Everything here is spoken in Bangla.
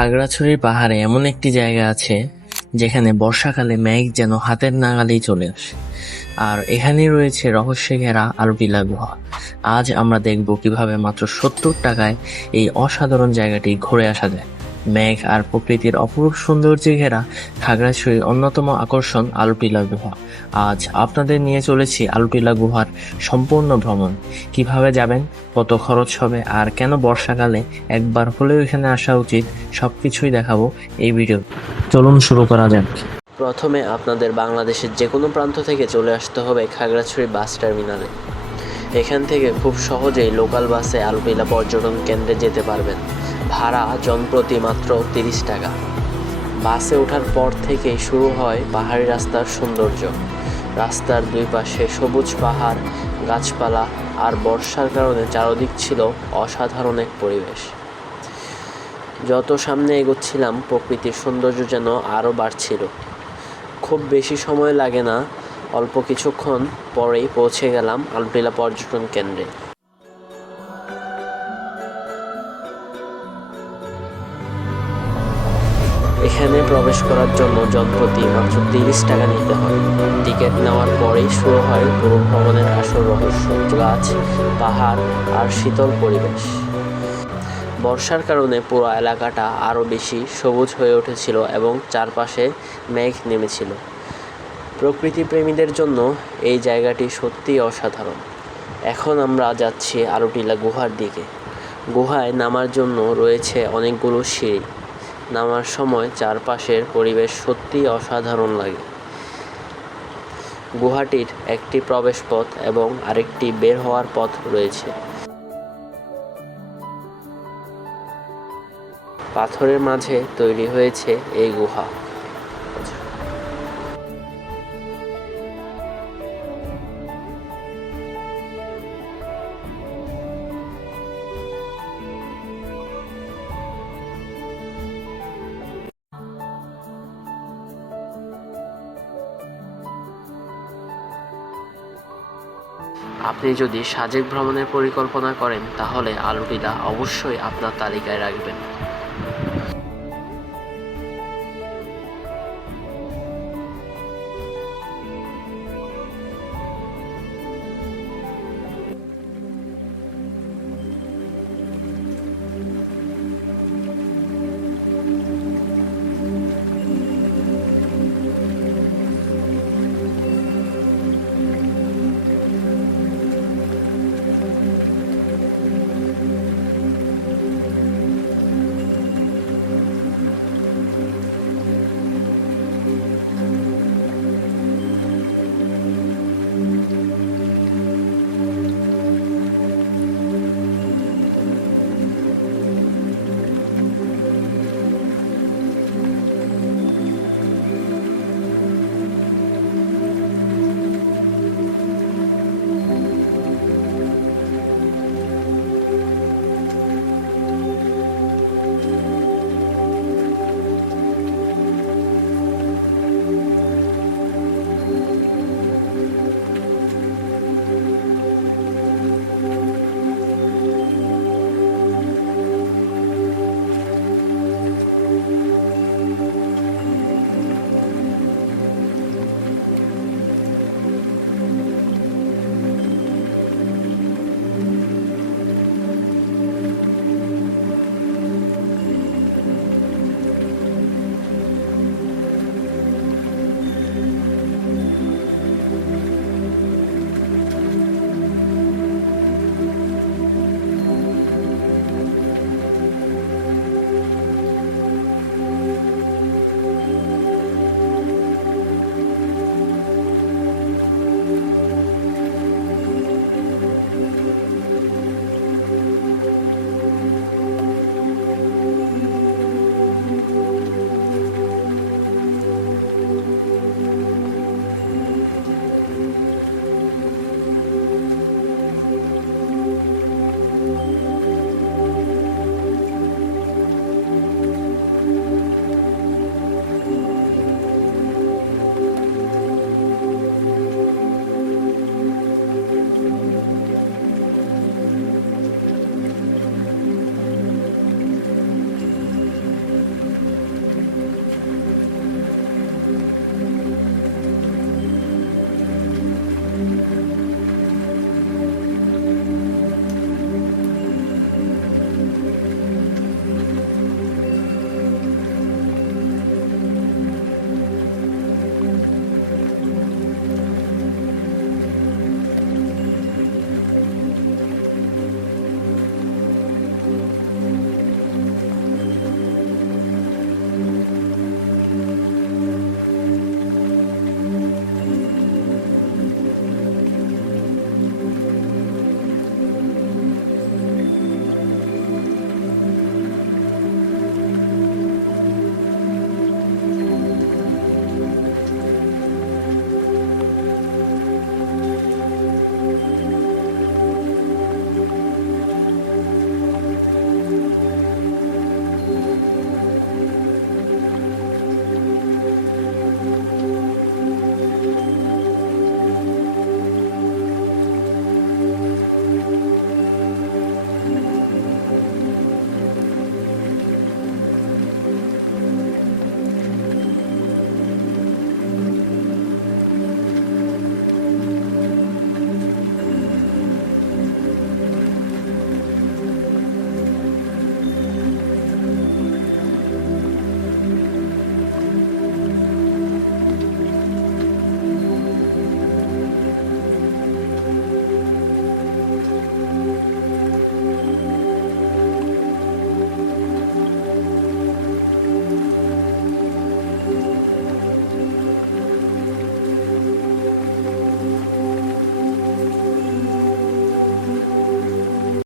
খাগড়াছড়ির পাহাড়ে এমন একটি জায়গা আছে যেখানে বর্ষাকালে মেঘ যেন হাতের নাগালেই চলে আসে। আর এখানেই রয়েছে রহস্যে ঘেরা আলটিলা গুহা। আজ আমরা দেখব কিভাবে মাত্র ৭০ টাকায় এই অসাধারণ জায়গাটি ঘুরে আসা যায়। মেঘ আর প্রকৃতির অপরূপ সৌন্দর্যে ঘেরা খাগড়াছড়ির অন্যতম আকর্ষণ আলটিলা গুহা। আজ আপনাদের নিয়ে চলেছি আলটিলা গুহার সম্পূর্ণ ভ্রমণ। কিভাবে যাবেন, কত খরচ হবে, আর কেন বর্ষাকালে একবার হলেও এখানে আসা উচিত, সবকিছুই দেখাবো এই ভিডিও। চলুন শুরু করা যাক। প্রথমে আপনাদের বাংলাদেশের যে কোনো প্রান্ত থেকে চলে আসতে হবে খাগড়াছড়ি বাস টার্মিনালে। এখান থেকে খুব সহজেই লোকাল বাসে আলটিলা পর্যটন কেন্দ্রে যেতে পারবেন। ভাড়া জনপ্রতি মাত্র 30 টাকা। বাসে ওঠার পর থেকেই শুরু হয় পাহাড়ি রাস্তার সৌন্দর্য। রাস্তার দুই পাশে সবুজ পাহাড়, গাছপালা, আর বর্ষার কারণে চারদিক ছিল অসাধারণ এক পরিবেশ। যত সামনে এগোচ্ছিলাম প্রকৃতির সৌন্দর্য যেন আরও বাড়ছিল। খুব বেশি সময় লাগে না, অল্প কিছুক্ষণ পরেই পৌঁছে গেলাম আলটিলা পর্যটন কেন্দ্রে। এখানে প্রবেশ করার জন্য জনপ্রতি মাত্র 30 টাকা নিতে হয়। টিকিট নেওয়ার পরেই শুরু হয় পুরো ভ্রমণের আসল রহস্য: গাছ, পাহাড় আর শীতল পরিবেশ। বর্ষার কারণে পুরো এলাকাটা আরও বেশি সবুজ হয়ে উঠেছিল এবং চারপাশে মেঘ নেমেছিল। প্রকৃতি প্রেমীদের জন্য এই জায়গাটি সত্যিই অসাধারণ। এখন আমরা যাচ্ছি আলটিলা গুহার দিকে। গুহায় নামার জন্য রয়েছে অনেকগুলো সিঁড়ি। নামার সময় চারপাশের পরিবেশ সত্যিই অসাধারণ লাগে। গুহাটির একটি প্রবেশ পথ এবং আরেকটি বের হওয়ার পথ রয়েছে। পাথরের মাঝে তৈরি হয়েছে এই গুহা। আপনি যদি সাজেক ভ্রমণের পরিকল্পনা করেন তাহলে আলটিলা অবশ্যই আপনার তালিকায় রাখবেন।